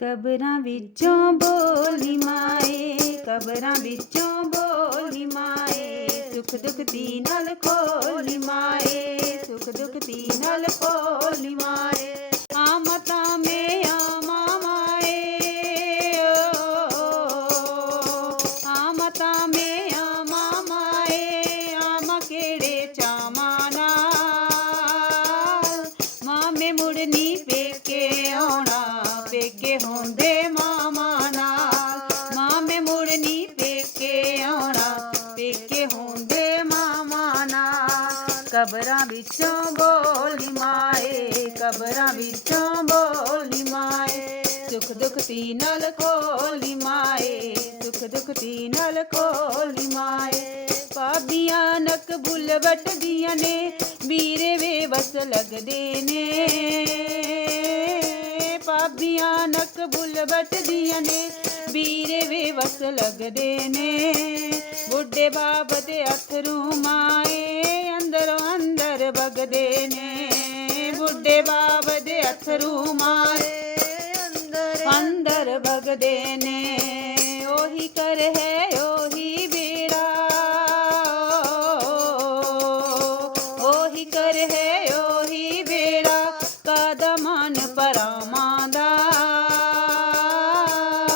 ਕਬਰਾਂ ਵਿੱਚੋਂ ਬੋਲੀ ਮਾਏ, ਕਬਰਾਂ ਵਿੱਚੋਂ ਬੋਲੀ ਮਾਏ, ਸੁਖ ਦੁਖ ਦੀ ਨਾਲ ਖੋਲੀ ਮਾਏ, ਸੁਖ ਦੁਖ ਦੀ ਨਾਲ ਖੋਲੀ ਮਾਏ। ਆਮਤਾ ਮੇ ਆਮਾ ਮਾਏ, ਆਮਤਾ ਮੇ ਆਮਾ ਮਾਏ, ਆਮਾ ਕਿਹੜੇ ਚਾਵਾਂ ਨਾਲ, ਮਾਮੇ ਮੁੜਨੀ ਪੇਕੇ ਆਉਣਾ, ਪੇਕੇ ਹੁੰਦੇ ਮਾਮਾ ਨਾਲ, ਮਾਮੇ ਮੁੜਨੀ ਪੇਕੇ ਆਉਣਾ, ਪੇਕੇ ਹੁੰਦੇ ਮਾਮਾ ਨਾਲ। ਕਬਰਾਂ ਵਿੱਚੋਂ ਬੋਲੀ ਮਾਏ, ਕਬਰਾਂ ਵਿੱਚੋਂ ਬੋਲੀ ਮਾਏ, ਸੁਖ ਦੁਖ ਦੀ ਨਾਲ ਖੋਲੀ ਮਾਏ, ਸੁਖ ਦੁਖ ਦੀ ਨਾਲ ਖੋਲੀ ਮਾਏ। ਭਾਬੀਆਂ ਨਕ ਬੁੱਲ ਵੱਟਦੀਆਂ ਨੇ, ਵੀਰੇ ਵੇ ਵਸ ਲੱਗਦੇ ਨੇ, ਭਾਬੀਆਂ ਨਕ ਬੁੱਲ ਵੱਟਦੀਆਂ ਨੇ, ਵੀਰੇ ਵੇ ਵਸ ਲੱਗਦੇ ਨੇ। ਬੁੱਢੇ ਬਾਬ ਦੇ ਅਥਰੂ ਮਾਏ, ਅੰਦਰੋਂ ਅੰਦਰ ਵਗਦੇ ਨੇ, ਬੁੱਢੇ ਬਾਬ ਦੇ ਅਥਰੂ ਮਾਏ, ਅੰਦਰ ਵਗਦੇ ਨੇ। ਉਹੀ ਕਰ ਹੈ ਉਹੀ ਬੇੜਾ, ਉਹੀ ਕਰ ਹੈ ਉਹੀ ਬੇੜਾ, ਕਾਦਾ ਮਨ ਪਰਾਵਾਂ ਦਾ,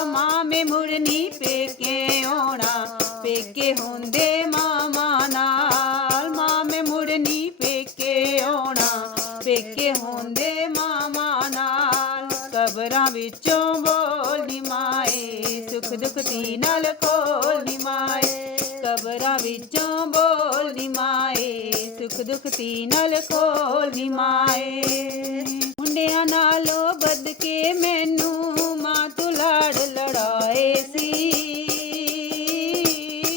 ਮਾਮੇ ਮੁੜਨੀ ਪੇਕੇ ਆਉਣਾ, ਪੇਕੇ ਹੁੰਦੇ ਮਾਮਾ ਨਾਲ, ਮਾਮੇ ਮੁੜਨੀ ਪੇਕੇ ਆਉਣਾ, ਪੇਕੇ ਹੁੰਦੇ ਮਾਮਾ ਨਾਲ। ਕਬਰਾਂ ਵਿੱਚੋਂ ਬੋਲੀ ਮਾਏ, ਸੁਖ ਦੁਖ ਦੀ ਨਾਲ ਖੋਲੀ ਮਾਏ, ਕਬਰਾਂ ਵਿੱਚੋਂ ਬੋਲੀ ਮਾਏ, ਸੁਖ ਦੁਖ ਦੀ ਨਾਲ ਖੋਲੀ ਮਾਏ। ਮੁੰਡਿਆਂ ਨਾਲੋਂ ਵੱਧ ਕੇ ਮੈਨੂੰ ਮਾਂ ਤੂੰ ਲਾੜ ਲੜਾਏ ਸੀ,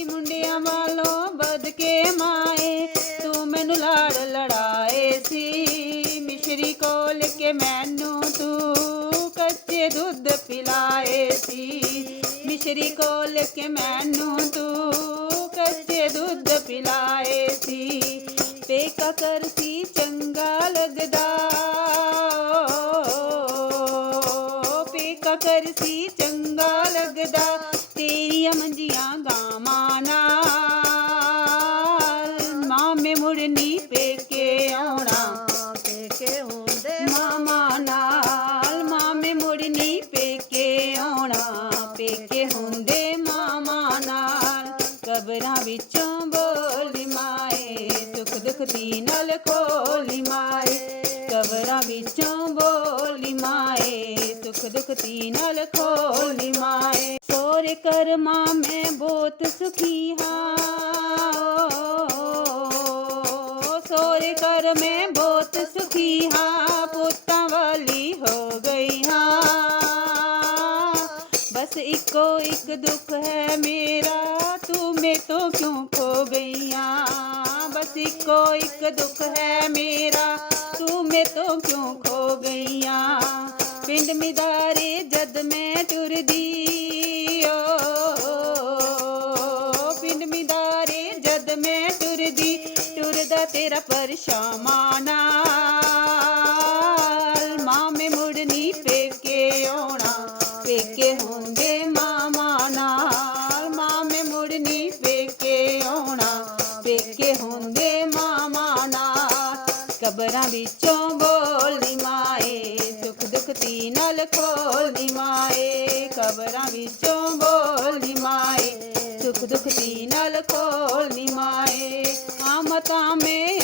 ਮੁੰਡਿਆਂ ਵਾਲੋਂ ਵੱਧ ਕੇ ਮਾਏ ਤੂੰ ਮੈਨੂੰ ਲਾੜ ਲੜਾਏ ਸੀ। ਮਿਸ਼ਰੀ ਕੋਲ ਕੇ ਮੈਨੂੰ ਤੂੰ ਕੱਚੇ ਦੁੱਧ ਪਿਲਾਏ ਸੀ, ਮਿਸ਼ਰੀ ਕੋਲ ਕੇ ਮੈਨੂੰ ਤੂੰ ਕੱਚੇ ਦੁੱਧ ਪਿਲਾਏ ਸੀ। ਪੇਕਾ ਕਰ ਸੀ ਚੰਗਾ ਲੱਗਦਾ, ਪੇਕਾ ਕਰ ਸੀ ਚੰਗਾ ਲੱਗਦਾ, ਤੇਰੀਆਂ ਮੰਜੀਆਂ ਗਾਵਾਂ ਨਾਲ, ਮਾਮੇ ਮੁੜਨੀ ਪੇਕੇ ਆਉਣਾ, ਪੇਕੇ ਹੁੰਦੇ ਮਾਮਾ ਨਾਲ, ਮਾਮੇ ਮੁੜਨੀ ਪੇਕੇ ਆਉਣਾ, ਪੇਕੇ ਹੁੰਦੇ ਮਾਮਾ ਨਾਲ। ਕਬਰਾਂ ਵਿੱਚੋਂ ਬੋਲੀ ਮਾਏ, ਸੁਖ ਦੁਖ ਦੀ ਨਾਲ ਖੋਲੀ ਮਾਏ, ਕਬਰਾਂ ਵਿੱਚੋਂ ਬੋਲੀ ਮਾਏ, ਸੁਖ ਦੁਖ ਦੀ ਨਾਲ ਖੋਲੀ ਮਾਏ। ਸੋਰੇ ਕਰਮਾਂ ਮੈਂ ਬਹੁਤ ਸੁਖੀ ਹਾਂ, ਸੋਰੇ ਕਰ ਮੈਂ ਬਹੁਤ ਸੁਖੀ ਹਾਂ, ਪੁੱਤਾਂ ਵਾਲੀ ਹੋ ਗਈ ਹਾਂ। ਬਸ ਇੱਕੋ ਇੱਕ ਦੁੱਖ ਹੈ ਮੇਰਾ, ਤੂੰ ਮੇਰੇ ਤੋਂ ਕਿਉਂ ਖੋ ਗਈਆਂ, ਬਸ ਇੱਕੋ ਇੱਕ ਦੁੱਖ ਹੈ ਮੇਰਾ, ਤੂੰ ਮੇਰੇ ਤੋਂ ਕਿਉਂ ਖੋ ਗਈਆਂ। ਪਿੰਡ ਮਿਦਾਰੇ ਜਦ ਮੈਂ ਟੁਰਦੀ, ਪਿੰਡ ਮਿਦਾਰੇ ਜਦ ਮੈਂ ਟੁਰਦੀ, ਟੁਰਦਾ ਤੇਰਾ ਪਰਛਾਵਾਂ ਨਾਲ, ਮਾਮੇ ਮੁੜਨੀ ਪੇਕੇ ਆਉਣਾ, ਪੇਕੇ ਹੁੰਦੇ ਮਾਮਾ ਨਾਲ, ਮਾਮੇ ਮੁੜਨੀ ਪੇਕੇ ਆਉਣਾ, ਪੇਕੇ ਹੁੰਦੇ ਮਾਮਾ ਨਾਲ। ਕਬਰਾਂ ਵਿੱਚੋਂ ਬੋਲੀ ਮਾਏ, ਸੁਖ ਦੁਖ ਦੀ ਨਾਲ ਖੋਲੀ ਮਾਏ, ਕਬਰਾਂ ਵਿੱਚੋਂ ਬੋਲੀ ਮਾਏ, ਸੁਖ ਦੁਖ ਦੀ ਨਾਲ ਖੋਲੀ ਮਾਏ। ਆਮਤਾ ਮੇ